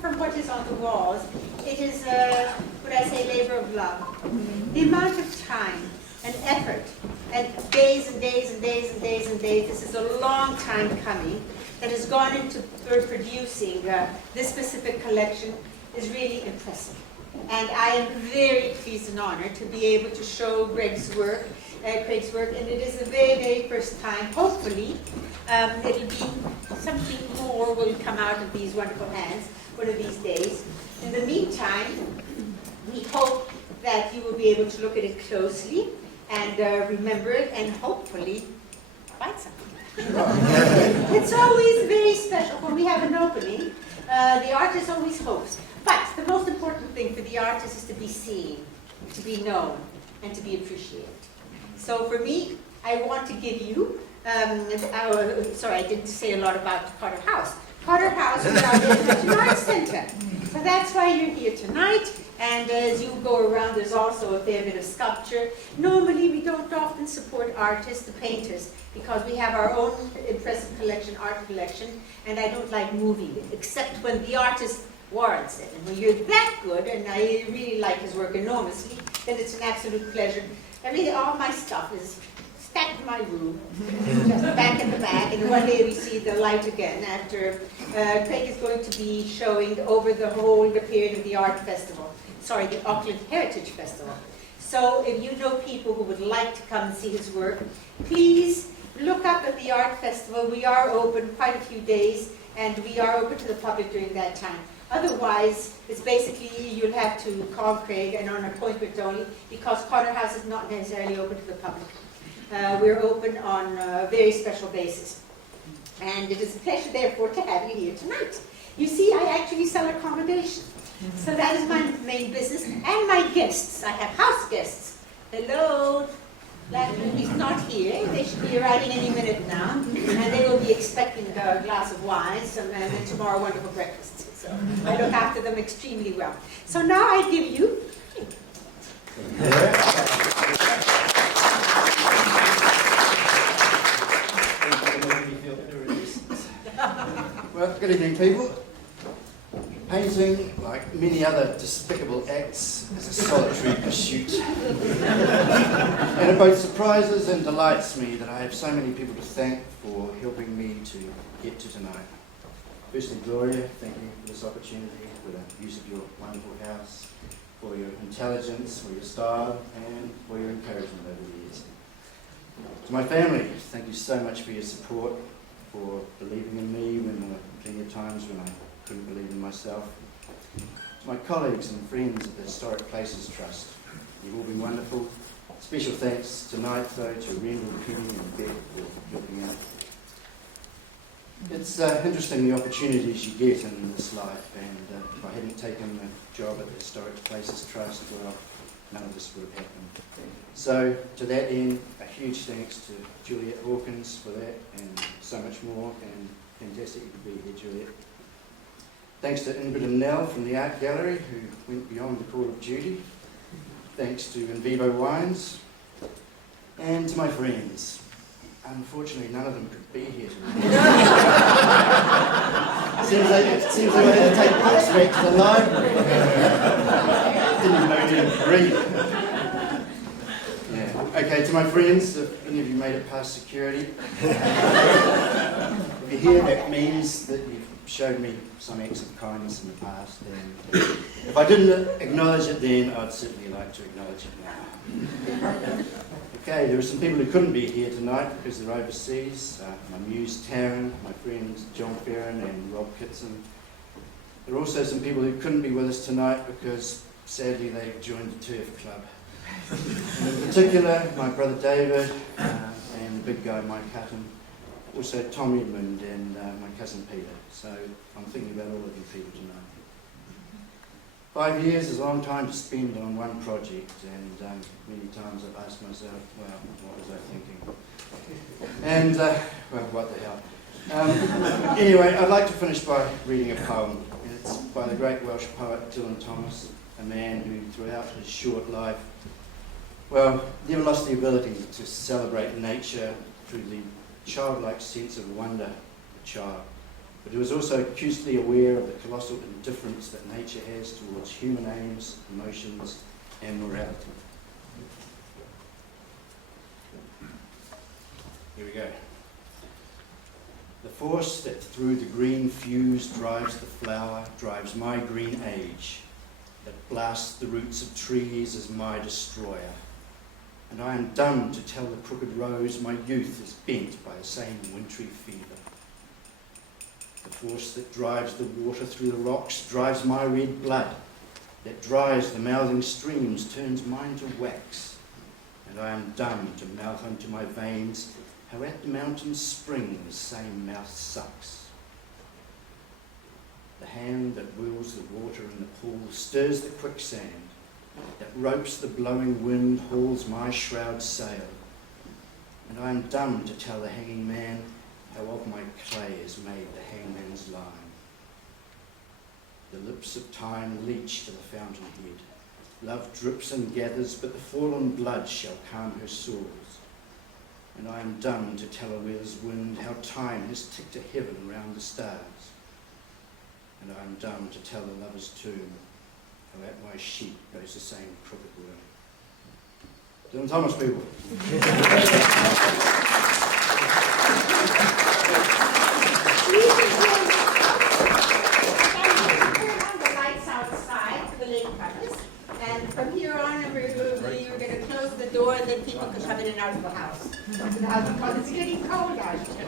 From what is on the walls, it is, what I say, labor of love. The amount of time and effort and days and days and days and days and days, this is a long time coming, that has gone into producing this specific collection is really impressive. And I am very pleased and honored to be able to show Craig's work, and it is the very, very first time, hopefully, it'll be something more will come out of these wonderful hands one of these days. In the meantime, we hope that you will be able to look at it closely and remember it and hopefully buy something. It's always very special when we have an opening. The artist always hopes. But the most important thing for the artist is to be seen, to be known, and to be appreciated. So for me, I want to give you, sorry, I didn't say a lot about Cotter House. Cotter House is our International Arts Center. So that's why you're here tonight. And as you go around, there's also a fair bit of sculpture. Normally, we don't often support artists, the painters, because we have our own impressive collection, art collection, and I don't like moving, except when the artist warrants it. And when you're that good, and I really like his work enormously, then it's an absolute pleasure. All my stuff is stacked in my room, just back in the back, and one day we see the light again after Craig is going to be showing over the period of the art festival, the Auckland Heritage Festival. So if you know people who would like to come and see his work, please look up at the art festival. We are open quite a few days, and we are open to the public during that time. Otherwise, it's basically you'll have to call Craig and on appointment only, because Cotter House is not necessarily open to the public. We're open on a very special basis. And it is a pleasure, therefore, to have you here tonight. You see, I actually sell accommodation. So that is my main business. And my guests. I have house guests. Hello. He's not here. They should be arriving any minute now. And they will be expecting a glass of wine and then tomorrow a wonderful breakfast. So I look after them extremely well. So now I give you... Well, good evening, people. Painting, like many other despicable acts, is a solitary pursuit. And it both surprises and delights me that I have so many people to thank for helping me to get to tonight. Firstly, Gloria, thank you for this opportunity, for the use of your wonderful house, for your intelligence, for your style, and for your encouragement over the years. To my family, thank you so much for your support, for believing in me when there were plenty of times when I couldn't believe in myself. To my colleagues and friends at the Historic Places Trust, you've all been wonderful. Special thanks tonight, though, to Randall, Penny and Beck for helping out. It's interesting the opportunities you get in this life, and if I hadn't taken the job at the Historic Places Trust, well, none of this would have happened. So, to that end, a huge thanks to Juliet Hawkins for that, and so much more, and fantastic to be here, Juliet. Thanks to Ingrid and Nell from the Art Gallery, who went beyond the call of duty. Thanks to In Vivo Wines, and to my friends. Unfortunately, none of them could be here tonight. seems like I had to take books back to the library. Didn't even know you didn't read. Yeah. Okay, to my friends, if any of you made it past security, if you're here, that means that you've showed me some acts of kindness in the past, and if I didn't acknowledge it then, I'd certainly like to acknowledge it now. Okay, there are some people who couldn't be here tonight because they're overseas. My muse Taryn, my friends John Farron and Rob Kitson. There are also some people who couldn't be with us tonight because sadly they've joined the turf club. And in particular, my brother David and the big guy Mike Hutton. Also Tom Edmund and my cousin Peter. So I'm thinking about all of you people tonight. 5 years is a long time to spend on one project, and many times I've asked myself, well, what was I thinking? And, well, what the hell. Anyway, I'd like to finish by reading a poem. And it's by the great Welsh poet Dylan Thomas, a man who throughout his short life, well, never lost the ability to celebrate nature through the childlike sense of wonder of a child. But he was also acutely aware of the colossal indifference that nature has towards human aims, emotions, and morality. Here we go. The force that through the green fuse drives the flower, drives my green age, that blasts the roots of trees as my destroyer. And I am dumb to tell the crooked rose my youth is bent by the same wintry fever. The force that drives the water through the rocks drives my red blood, that dries the mouthing streams turns mine to wax. And I am dumb to mouth unto my veins how at the mountain spring the same mouth sucks. The hand that wills the water in the pool stirs the quicksand, that ropes the blowing wind hauls my shroud sail. And I am dumb to tell the hanging man how of my clay is made the hangman's line. The lips of time leach to the fountainhead. Love drips and gathers, but the fallen blood shall calm her sores. And I am dumb to tell a weather's wind how time has ticked to heaven round the stars. And I am dumb to tell the lover's tomb how at my sheet goes the same crooked word. Dylan Thomas, people. The lights outside for the late comers, and from here on, we're going to close the door, and then people can come in and out of the house. Because it's getting cold out here.